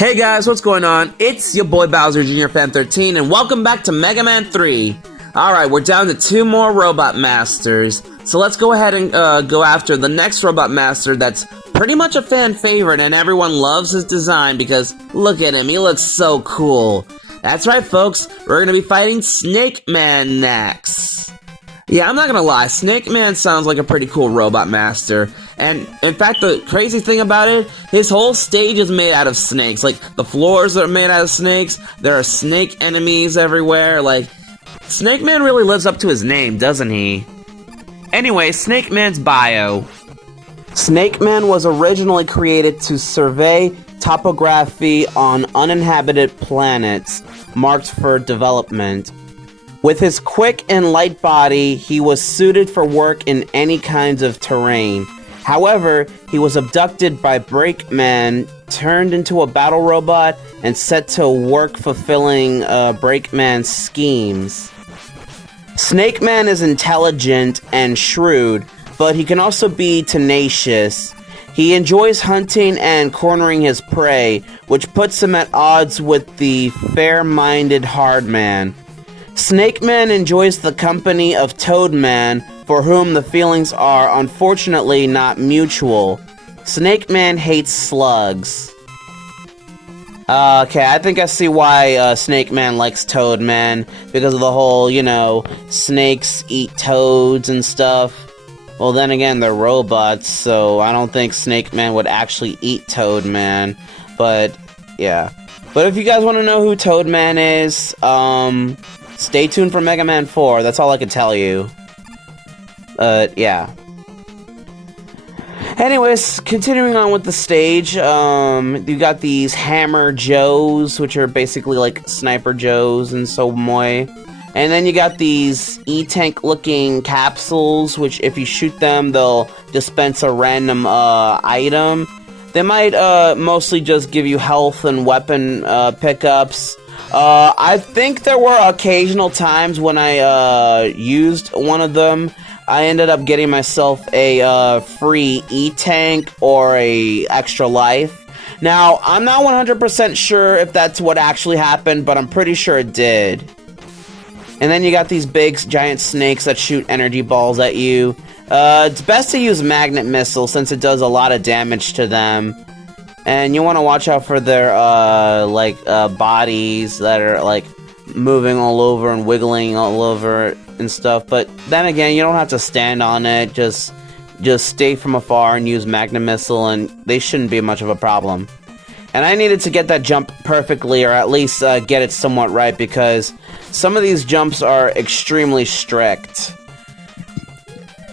Hey guys, what's going on? It's your boy Bowser Jr. Fan 13, and welcome back to Mega Man 3. Alright, we're down to 2 more Robot Masters, so let's go ahead and go after the next Robot Master that's pretty much a fan favorite, and everyone loves his design because look at him, he looks so cool. That's right, folks, we're gonna be fighting Snake Man next. Yeah, I'm not gonna lie, Snake Man sounds like a pretty cool Robot Master. And, in fact, the crazy thing about it, his whole stage is made out of snakes. Like, the floors are made out of snakes, there are snake enemies everywhere, like, Snake Man really lives up to his name, doesn't he? Anyway, Snake Man's bio. Snake Man was originally created to survey topography on uninhabited planets marked for development. With his quick and light body, he was suited for work in any kinds of terrain. However, he was abducted by Breakman, turned into a battle robot, and set to work fulfilling Breakman's schemes. Snake Man is intelligent and shrewd, but he can also be tenacious. He enjoys hunting and cornering his prey, which puts him at odds with the fair-minded Hardman. Snake Man enjoys the company of Toadman, for whom the feelings are unfortunately not mutual. Snake Man hates slugs. Okay, I think I see why Snake Man likes Toadman, because of the whole, you know, snakes eat toads and stuff. Well, then again, they're robots, so I don't think Snake Man would actually eat Toadman, but yeah. But if you guys want to know who Toadman is, stay tuned for Mega Man 4, that's all I can tell you. Yeah. Anyways, continuing on with the stage, you got these Hammer Joes, which are basically like Sniper Joes in some way. And then you got these E-Tank looking capsules, which if you shoot them, they'll dispense a random item. They might mostly just give you health and weapon pickups. I think there were occasional times when I used one of them. I ended up getting myself a free E-Tank or a extra life. Now, I'm not 100% sure if that's what actually happened, but I'm pretty sure it did. And then you got these big, giant snakes that shoot energy balls at you. It's best to use magnet missiles since it does a lot of damage to them. And you want to watch out for their, bodies that are, like, moving all over and wiggling all over and stuff. But then again, you don't have to stand on it. Just stay from afar and use magnet missile, and they shouldn't be much of a problem. And I needed to get that jump perfectly, or at least get it somewhat right, because some of these jumps are extremely strict.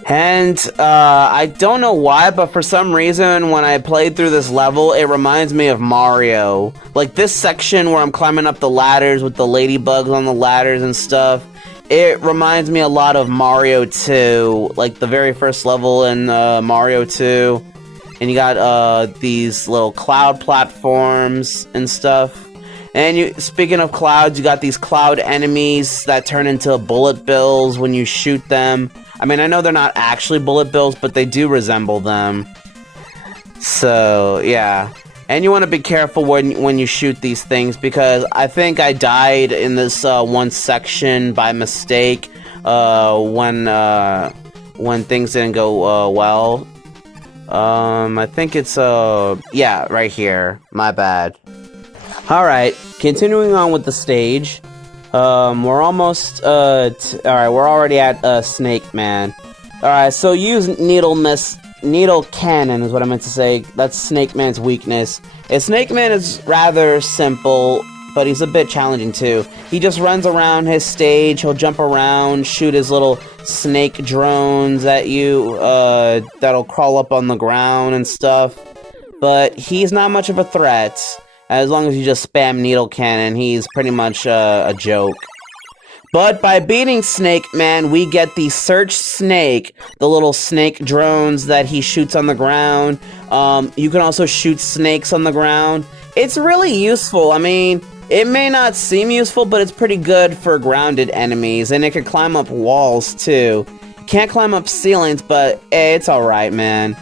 And, I don't know why, but for some reason, when I played through this level, it reminds me of Mario. Like, this section where I'm climbing up the ladders with the ladybugs on the ladders and stuff, it reminds me a lot of Mario 2, like the very first level in, Mario 2. And you got, these little cloud platforms and stuff. And speaking of clouds, you got these cloud enemies that turn into bullet bills when you shoot them. I mean, I know they're not actually bullet bills, but they do resemble them. So, yeah. And you want to be careful when you shoot these things, because I think I died in this one section by mistake when things didn't go well. I think it's, yeah, right here. My bad. Alright, continuing on with the stage. We're almost, alright, we're already at, Snake Man. Alright, so use needle cannon is what I meant to say. That's Snake Man's weakness. And Snake Man is rather simple, but he's a bit challenging too. He just runs around his stage, he'll jump around, shoot his little snake drones at you, that'll crawl up on the ground and stuff. But he's not much of a threat. As long as you just spam needle cannon, he's pretty much a joke. But by beating Snake Man, we get the Search Snake, the little snake drones that he shoots on the ground. You can also shoot snakes on the ground. It's really useful. I mean, it may not seem useful, but it's pretty good for grounded enemies, and it can climb up walls too. Can't climb up ceilings, but it's alright, man.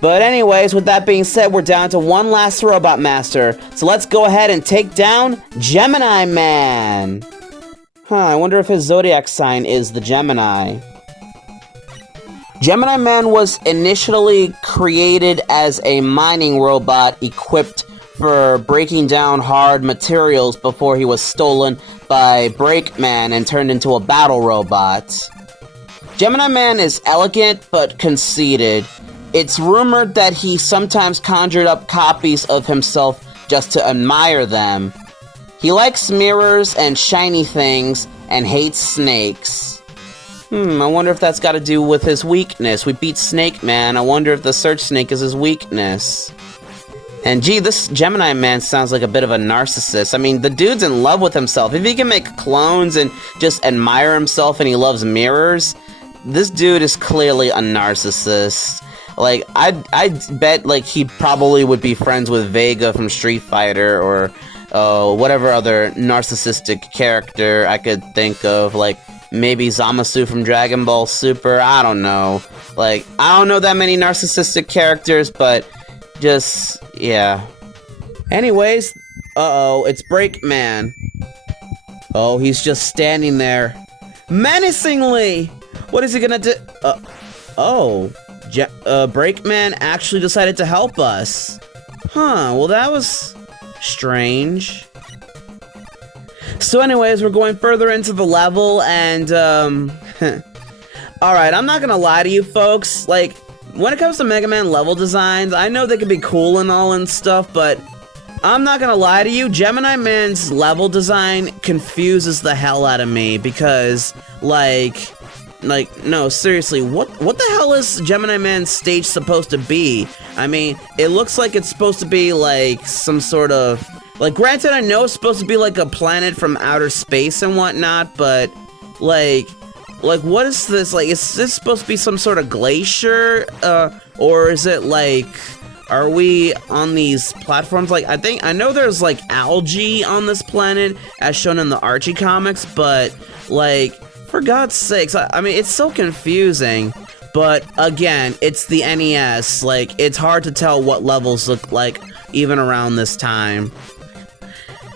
But anyways, with that being said, we're down to one last Robot Master. So let's go ahead and take down Gemini Man. I wonder if his zodiac sign is the Gemini. Gemini Man was initially created as a mining robot equipped for breaking down hard materials before he was stolen by Breakman and turned into a battle robot. Gemini Man is elegant but conceited. It's rumored that he sometimes conjured up copies of himself just to admire them. He likes mirrors and shiny things and hates snakes. I wonder if that's got to do with his weakness. We beat Snake Man. I wonder if the Search Snake is his weakness. And gee, this Gemini Man sounds like a bit of a narcissist. I mean, the dude's in love with himself. If he can make clones and just admire himself and he loves mirrors, this dude is clearly a narcissist. Like, I'd bet, like, he probably would be friends with Vega from Street Fighter or whatever other narcissistic character I could think of. Like, maybe Zamasu from Dragon Ball Super. I don't know. Like, I don't know that many narcissistic characters, but just, yeah. Anyways, it's Breakman. Oh, he's just standing there. Menacingly! What is he gonna do? Breakman actually decided to help us. Well, that was strange. So anyways, we're going further into the level, and, alright, I'm not gonna lie to you folks, like, when it comes to Mega Man level designs, I know they can be cool and all and stuff, but I'm not gonna lie to you, Gemini Man's level design confuses the hell out of me, because, like, no, seriously, what the hell is Gemini Man's stage supposed to be? I mean, it looks like it's supposed to be, like, some sort of... Like, granted, I know it's supposed to be, like, a planet from outer space and whatnot, but, like, what is this? Like, is this supposed to be some sort of glacier? Or is it, like... Are we on these platforms? Like, I know there's, like, algae on this planet, as shown in the Archie comics, but, like... For God's sakes, I mean, it's so confusing, but again, it's the NES, like, it's hard to tell what levels look like even around this time.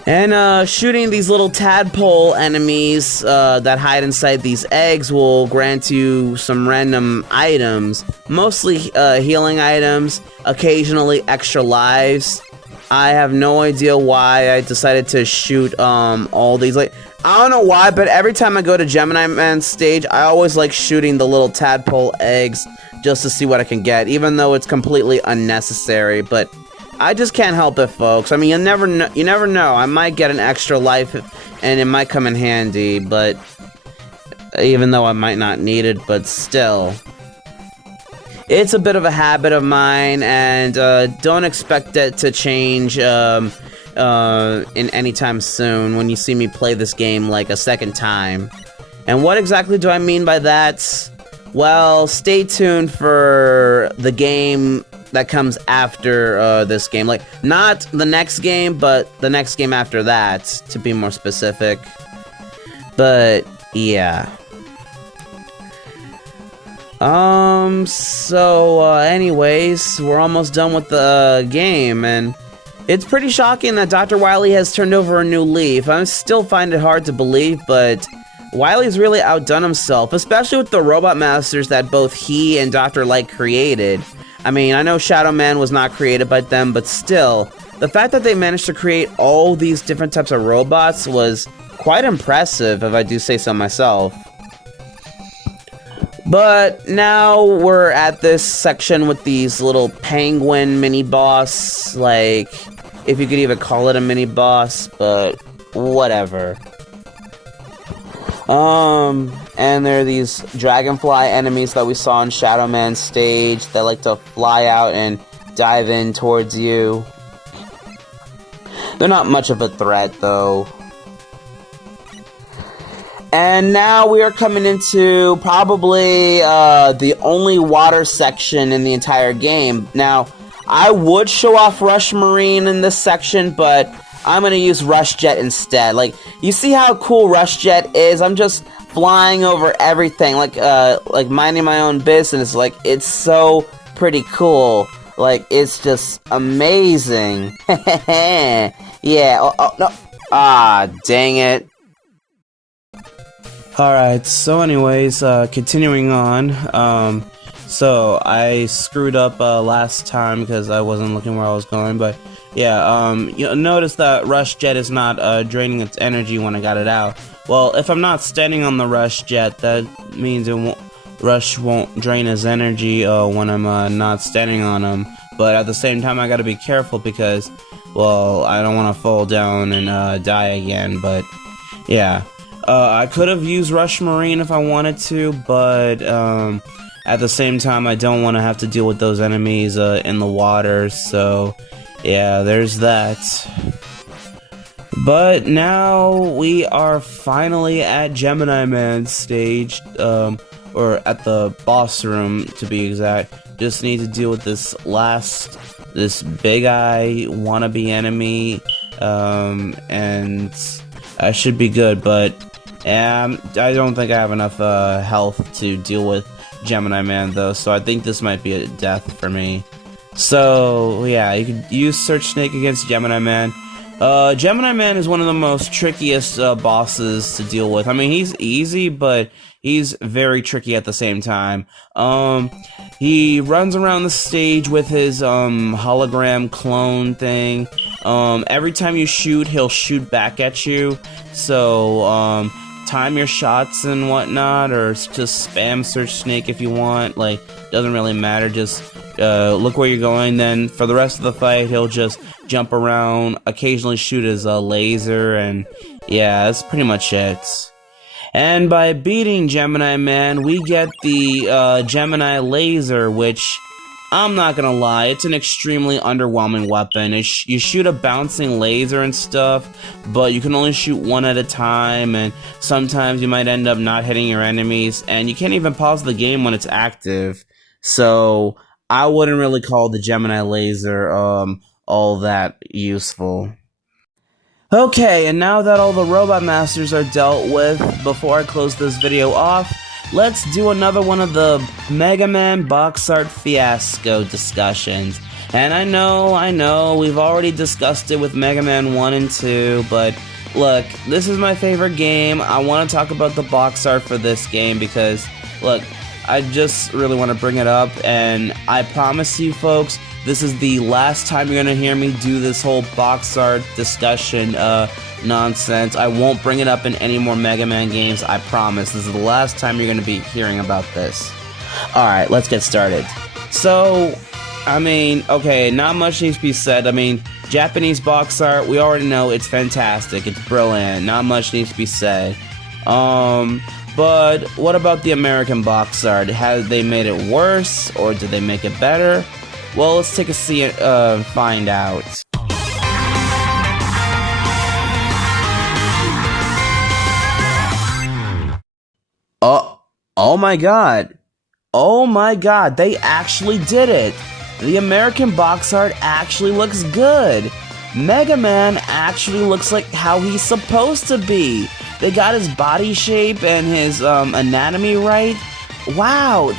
And, shooting these little tadpole enemies, that hide inside these eggs will grant you some random items, mostly, healing items, occasionally extra lives. I have no idea why I decided to shoot, all these, like... I don't know why, but every time I go to Gemini Man's stage, I always like shooting the little tadpole eggs just to see what I can get, even though it's completely unnecessary, but I just can't help it, folks. I mean, you never know. I might get an extra life, and it might come in handy, but even though I might not need it, but still. It's a bit of a habit of mine, and don't expect it to change, in any time soon when you see me play this game like a second time. And what exactly do I mean by that? Well, stay tuned for the game that comes after this game. Like, not the next game, but the next game after that, to be more specific. But, yeah. Anyways, we're almost done with the game, and it's pretty shocking that Dr. Wily has turned over a new leaf. I still find it hard to believe, but Wily's really outdone himself, especially with the Robot Masters that both he and Dr. Light created. I mean, I know Shadow Man was not created by them, but still, the fact that they managed to create all these different types of robots was quite impressive, if I do say so myself. But now we're at this section with these little penguin mini-boss, like, if you could even call it a mini-boss, but whatever. And there are these dragonfly enemies that we saw on Shadow Man's stage that like to fly out and dive in towards you. They're not much of a threat, though. And now we are coming into probably the only water section in the entire game. Now, I would show off Rush Marine in this section, but I'm going to use Rush Jet instead. Like, you see how cool Rush Jet is? I'm just flying over everything, like minding my own business. Like, it's so pretty cool. Like, it's just amazing. Yeah, oh, no. Ah, dang it. Alright, so anyways, continuing on, so I screwed up, last time because I wasn't looking where I was going, but yeah, you'll notice that Rush Jet is not, draining its energy when I got it out. Well, if I'm not standing on the Rush Jet, that means Rush won't drain his energy, when I'm, not standing on him, but at the same time I gotta be careful because, well, I don't want to fall down and, die again, but yeah. I could have used Rush Marine if I wanted to, but at the same time, I don't want to have to deal with those enemies in the water, so yeah, there's that. But now we are finally at Gemini Man stage, or at the boss room to be exact. Just need to deal with this big eye wannabe enemy, and I should be good, but I don't think I have enough health to deal with Gemini Man though, so I think this might be a death for me. So yeah, you could use Search Snake against Gemini Man. Gemini Man is one of the most trickiest bosses to deal with. I mean, he's easy, but he's very tricky at the same time. He runs around the stage with his hologram clone thing. Every time you shoot, he'll shoot back at you. So time your shots and whatnot, or just spam Search Snake if you want. Like, doesn't really matter. Just look where you're going. Then for the rest of the fight, he'll just jump around, occasionally shoot his laser, and yeah, that's pretty much it. And by beating Gemini Man, we get the Gemini laser, which, I'm not gonna lie, it's an extremely underwhelming weapon. You shoot a bouncing laser and stuff, but you can only shoot one at a time, and sometimes you might end up not hitting your enemies, and you can't even pause the game when it's active. So I wouldn't really call the Gemini laser all that useful. Okay, and now that all the Robot Masters are dealt with, before I close this video off, let's do another one of the Mega Man box art fiasco discussions. And I know, we've already discussed it with Mega Man 1 and 2, but look, this is my favorite game. I want to talk about the box art for this game because, look, I just really want to bring it up, and I promise you folks, this is the last time you're going to hear me do this whole box art discussion nonsense. I won't bring it up in any more Mega Man games, I promise. This is the last time you're going to be hearing about this. Alright, let's get started. So, I mean, okay, not much needs to be said. I mean, Japanese box art, we already know it's fantastic. It's brilliant. Not much needs to be said. But what about the American box art? Have they made it worse, or did they make it better? Well, let's take a see and find out. Oh my god. Oh my god, they actually did it. The American box art actually looks good. Mega Man actually looks like how he's supposed to be. They got his body shape and his anatomy right. Wow,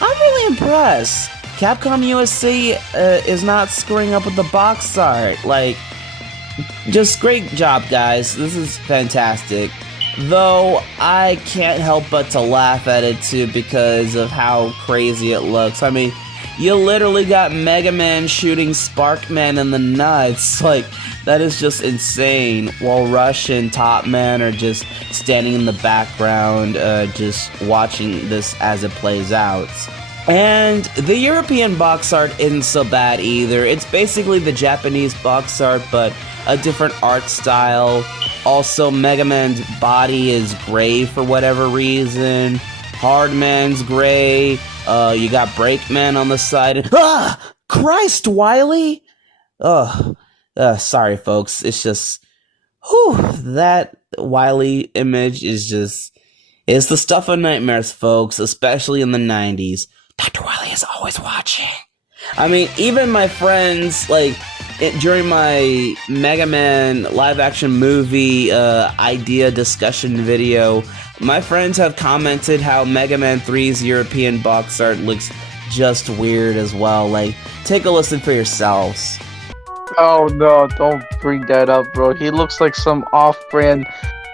I'm really impressed. Capcom USA is not screwing up with the box art. Like, just great job, guys. This is fantastic. Though, I can't help but to laugh at it too because of how crazy it looks. I mean, you literally got Mega Man shooting Sparkman in the nuts. Like, that is just insane. While Rush and Top Man are just standing in the background, just watching this as it plays out. And the European box art isn't so bad either. It's basically the Japanese box art, but a different art style. Also, Mega Man's body is gray for whatever reason. Hardman's gray. You got Breakman on the side. Ah! Christ, Wily! Ugh. Sorry, folks. It's just... whew, that Wily image is just... it's the stuff of nightmares, folks, especially in the 90s. Dr. Wily is always watching. I mean, even my friends, like, during my Mega Man live-action movie idea discussion video, my friends have commented how Mega Man 3's European box art looks just weird as well. Like, take a listen for yourselves. Oh no, don't bring that up, bro. He looks like some off-brand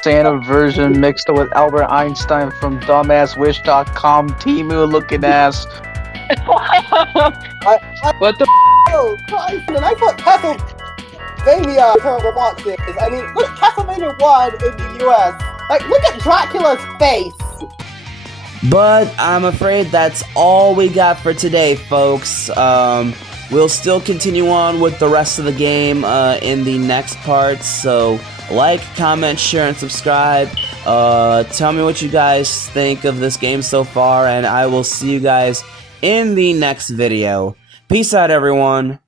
Santa version mixed with Albert Einstein from dumbasswish.com, Timu looking ass. What the Oh, Christ, and I thought Castlevania terrible boxes. I mean, look at Castlevania 1 in the US. Like, look at Dracula's face. But I'm afraid that's all we got for today, folks. We'll still continue on with the rest of the game in the next parts. So like, comment, share, and subscribe. Tell me what you guys think of this game so far, and I will see you guys in the next video. Peace out, everyone.